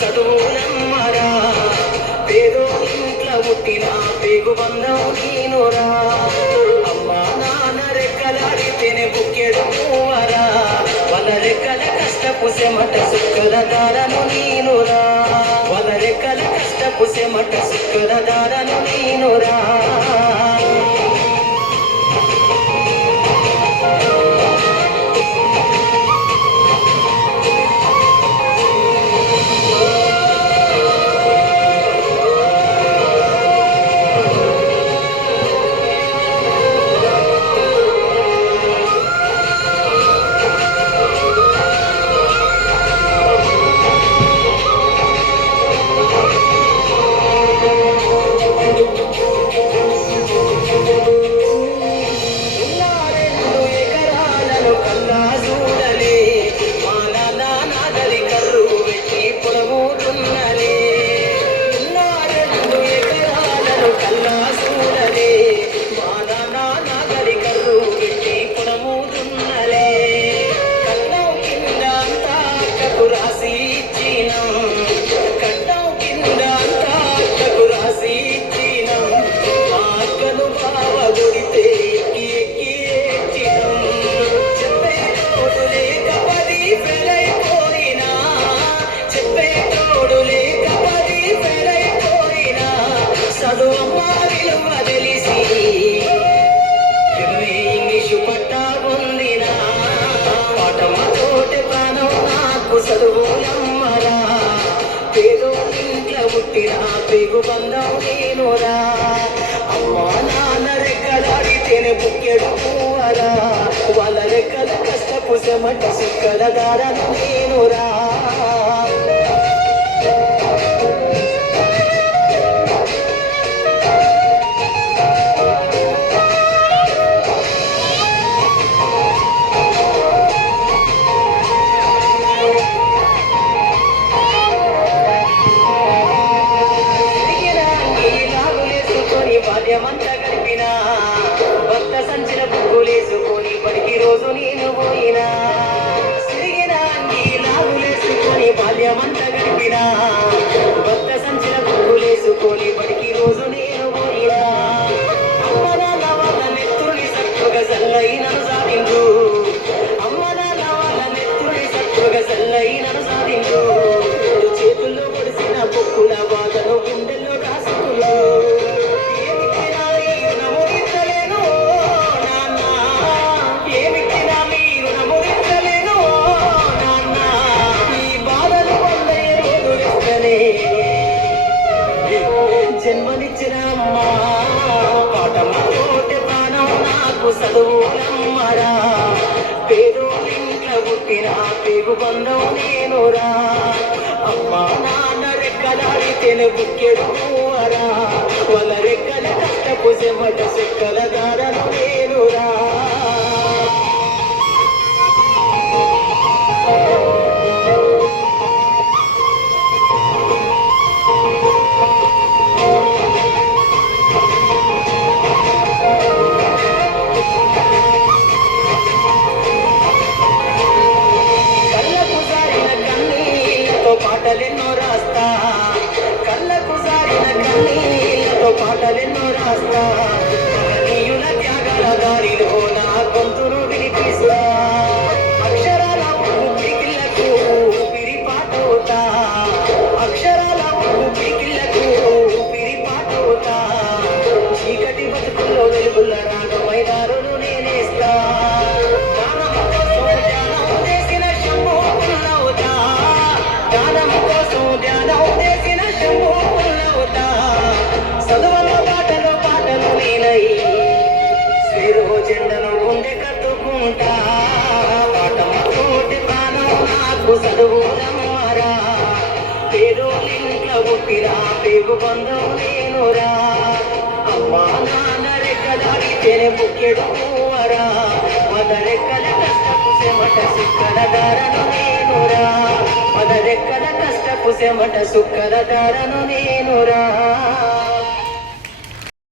చదువులమ్మరా పేదో ఇంట్లో పుట్టిన పేగు బంధం నేనురా అమ్మా నాన్న రెక్కలాడితేనే బుక్కెడు మూవరా వాళ్ళ రెక్కల కష్టపు సెమట సుక్కల దారను నేనురా వాళ్ళ రెక్కల కష్టపు సెమట సుక్కల దారను నేనురా చదువులమ్మరా పేదో ఇంట్లో పుట్టిన పేగు బంధం నేనురా అమ్మా నాన్న రెక్కలాడితేనే బుక్కెడు పూవరా వాళ్ళ రెక్కల కష్టపు సెమట సుక్కల దారను నేనురా బాల్యమంతా గడిపినా భక్త సంచిన బుక్కులేసుకొని బడికి రోజు నేను పోయినా సిరిగిన అంగి లాగులేసుకొని బాల్యమంతా గడిపినా భక్త సంచిన బుక్కులేసుకొని బడికి రోజు నేను పోయినా అమ్మ నాన్న వాళ్ళ నెత్తుని సత్తుగా సల్లైనను సాధించు అమ్మ నాన్న వాళ్ళ నెత్తుని సత్తుగా సల్లైనను సాధించు చేతుల్లో పొడిసిన బొక్కుల బాధను గుండెల్లో రాసుకున్నా జన్మనిచ్చిన అమ్మా పాఠంతోటి ప్రాణం నాకు చదువులమ్మరా పేదో ఇంట్లో పుట్టిన పేగు బంధం నేనురా అమ్మా నాన్న రెక్కలాడితేనే బుక్కెడు పూవరా వాళ్ళ రెక్కల కష్టపు సెమట సుక్కల దారను నేనురా పాటలెన్నో రాస్తా కళ్ళకు జారిన కన్నీళ్ళతో పాటలెన్నో రాస్తా నీయుల త్యాగాల దారిలో నా గొంతును వినిపిస్తా అక్షరాల పికిళ్లకు పిరిపాటవుతా అక్షరాల పికిళ్లకు పిరిపాటవుతా చీకటి బతుకుల్లో వెలుగుల రాగమైదారులు నేనేస్తా చదువుల పాటలు పాటలు నేనై స్వీరో జెండను గుండె కట్టుకుంటా పాటలతోటి ప్రాణం నాకు చదువులమ్మరా పేదో ఇంట్లో పుట్టిన పేగు బంధం నేనురా అమ్మా నాన్న రెక్కలాడితేనే బుక్కెడు పూవరా మద రెక్కల కష్టపు సెమట సుక్కల దారను నేనురా మద రెక్కల కష్టపు సెమట సుక్కల దారను నేనురా